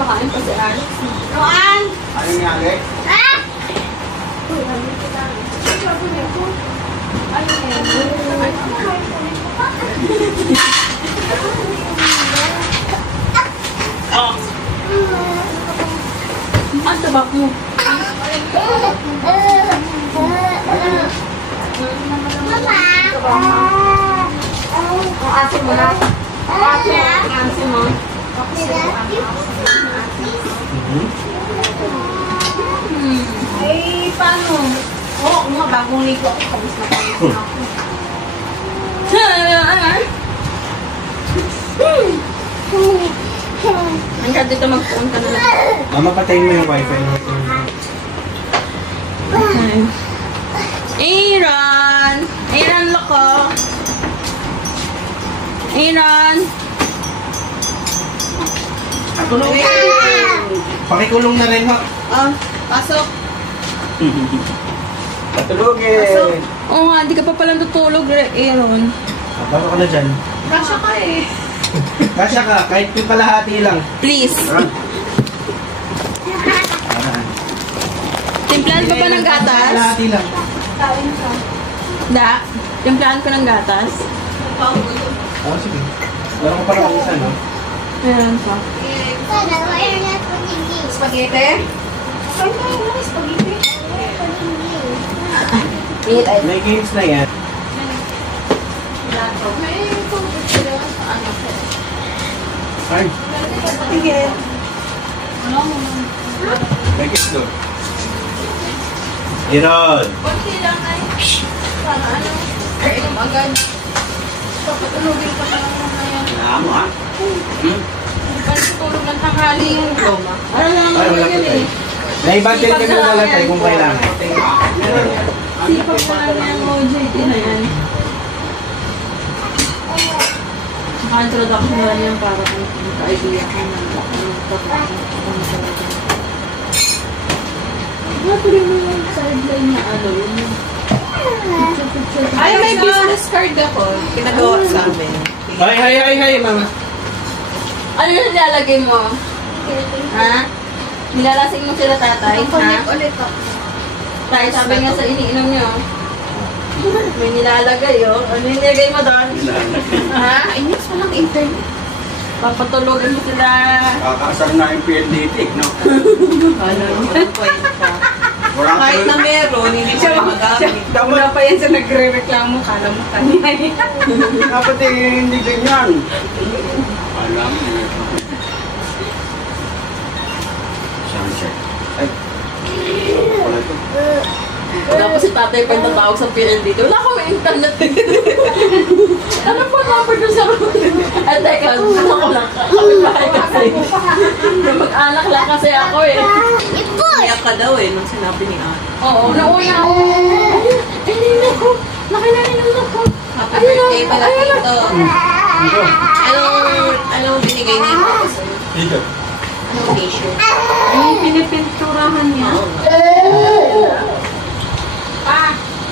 Pakain pa si Alex. Roan! Ano ni Alex? Ah! Ang tabak mo. Ang asin mo na. Ang asin mo. Ay, paano? Oo, nga, bagong ligo ako. Pagis na ako. Ang ganda dito magpunta na lang. Mama, patayin mo yung wifi. Okay. Aaron! Aaron, loko! Aaron! Tulong! Pakikulong na rin, ha? Oh, pasok! Patulogin! Oo nga, di ka pa palang tutulog, Aaron. Pasok ka na dyan. Kasya ka eh. Kasya ka, kahit yung kalahati lang. Please. Timplahan ko pa ng gatas? Kalahati lang. Da, timplahan ko ng gatas. Oo, sige. Meron ko pa lang isa, no? Meron pa. Spaghetti? Spaghetti. May games na yan. Ay, Sige. may games doon. Iron! Kunti lang ay. Para ano? Kainom agad. Papatulogin ka pa lang muna yan. Naamo, ha? Hindi pa natutulog ng tanghali yung goma. Ano lang Ay, wala naman ko yan tayo. eh. Naibattle ka nyo wala tayo kung kailangan. Sipag pa lang yan, OJT na yan. Naka-introduction na lang yan para kung ka-idea ka na natuloy mo yung sideline na ano yun. Ay, may business card ako. Pinagawa sa amin. Hay, mama. Ano yung nilalagay mo? Ha? Nilalasing mo sila tatay? Ha? Ulit ako. Tayo sabi nga sa iniinom nyo. May nilalagay oh. Ano yung nilagay mo doon? Ha? Inis mo lang internet. Papatulogin mo sila. Kakasar na yung PLDT, no? Ano? Kahit na meron, hindi mo na magamit. Wala pa yan sa nagre-reklamo, kala mo kanina. Dapat eh, hindi ganyan. Alam mo. Sunset. Ay. Wala ito. Tapos si tatay pa yung tatawag sa PLDT. Wala akong internet. Ano po number doon sa room? Ay, teka. Ako lang. Kami bahay kasi. Mag-anak lang kasi ako eh. Iyak ka daw eh, nung sinabi ni Ate. Oo. Nauna ako. Ay, nilak ko. Nakinanilang ko. Happy birthday pala dito. Anong binigay niya mo? Dito. Anong t-shirt? Yung pinipinturahan niya.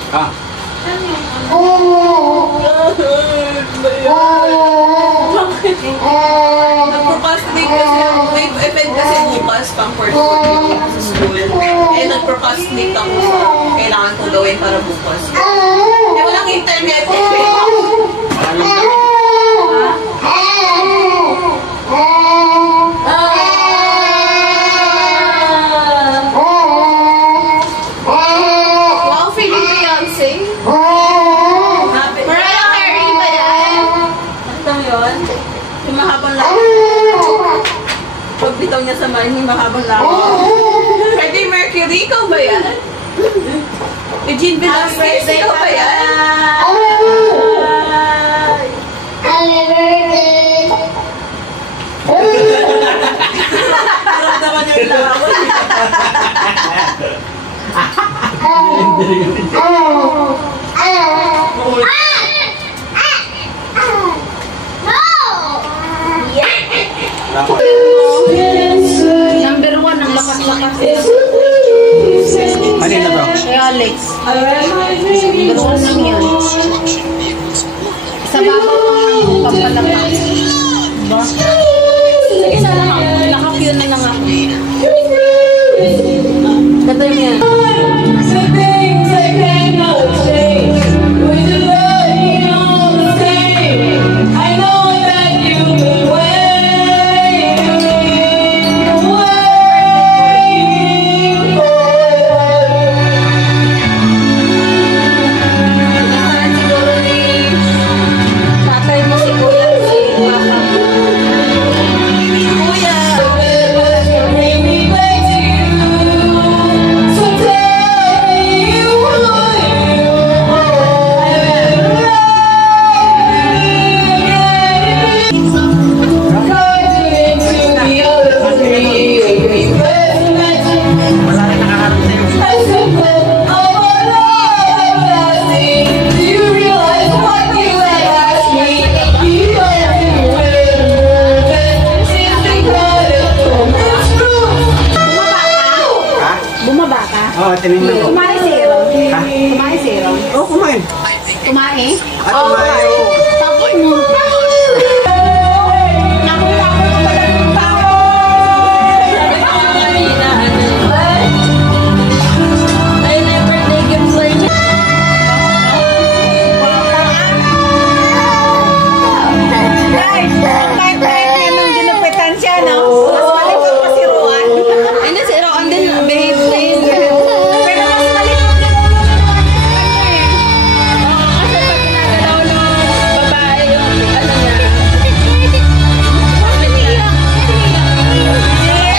Ah. Nag-procrastinate kasi. May event kasi bukas pang portfolio sa school. Eh, nag-procrastinate ako sa kailangan kong gawin para bukas. Eh, walang internet. Wow, feeling Beyonce. Mariah Carey ba yan? Ito yun. Yung mahabang lang. Pag bitaw niya sa mind, yung mahabang lang. Freddie Mercury, ikaw ba yan? Eugene Velasquez, ikaw ba yan? Naramdaman niya yung laway. Number 1 ang lakas-lakas. Ano yun na bro? Kay Alex. Number 1 lang yan. Sa babaw ng pampalakas. Ba? Sige, sana naka-cue na lang Oo, tinignan ko. Kumain si Aaron. Ha? Kumain si Aaron. Oo, kumain. Kumain? At kumain. Tapos mo. Nakuha ko na pala ng tao. Sabi ko nga kanina, ay never take it for me. Guys, ang time nung ginupitan siya, no? Mas malikot pa si Roan. Hindi, si Roan din, behave na yun. Pero mas malikot na Roan yung kanya eh. Oo, kasi pag ginagalaw ng babae yung ano niya. Bakit niya?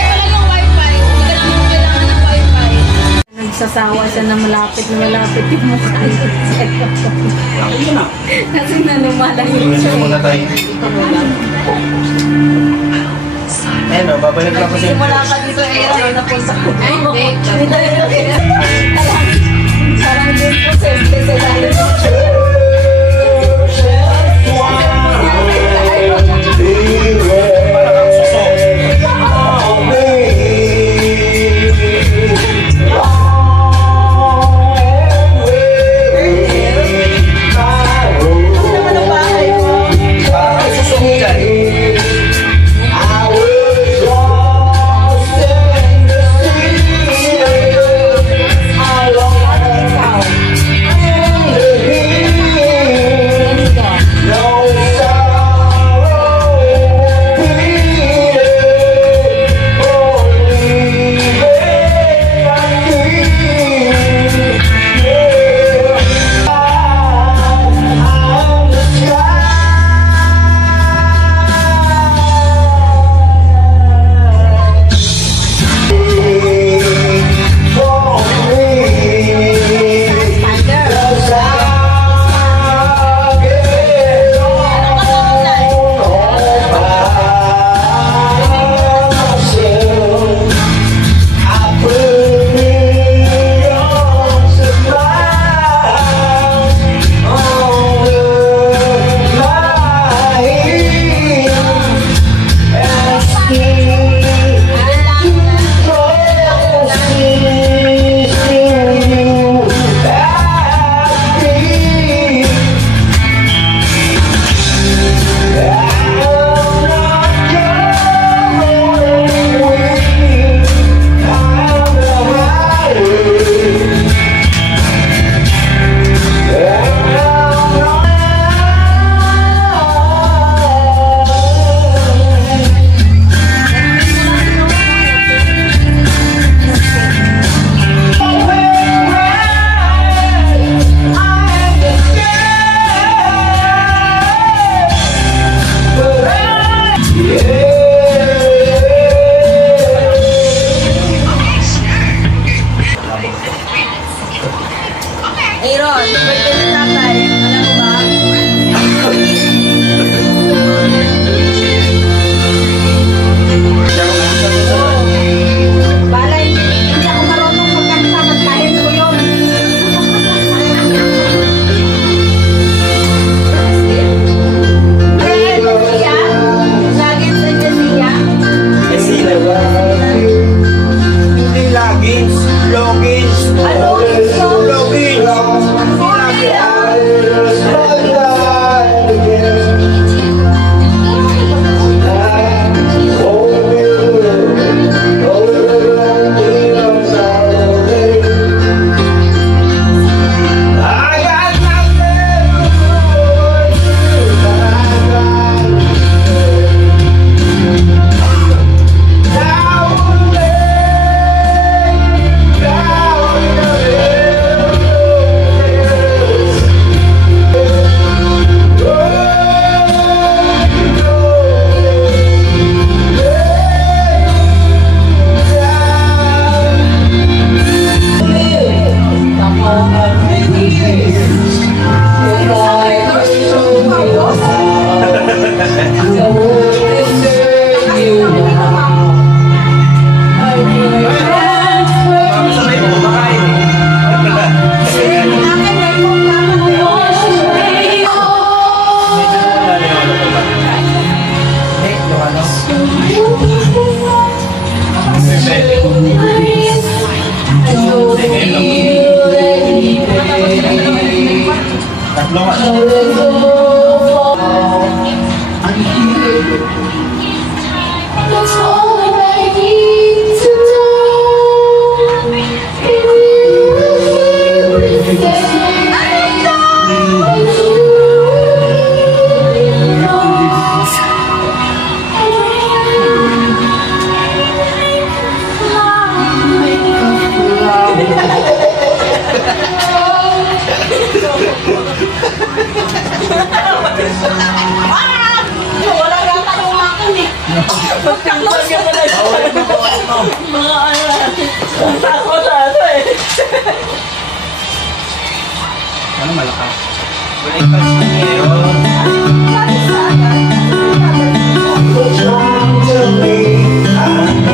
Wala yung wifi. Hindi ka naman kailangan ng wifi. Nagsasawa siya na malapit yung mukha niya. Ayun na. Kasi nanumalangin siya. Muna tayo. Ayun o, babalik lang kasi. Simula ka dito, Aaron, napunta ko. Ay, hindi. Parang din po, siyempre, sa lalim. Naman ang bahay mo. Parang susungin dyan. Aaron, birthday ni tatay. Alam mo ba? Bala, hindi ako marunong magkanta. Magkahin ko yun. Lagi sa Jessica. Kasi hindi lagins, logins. Logins. Ano? That's all I need to know. It will everything. Wala yata yung makan eh. Magpinsan ka pala siya. Mga ano natin. Ang tako sa ano eh. Ano malakas? Balik pa sa niyo.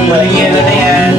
Balik na yan.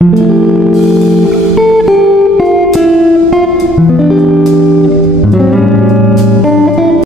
Thank you.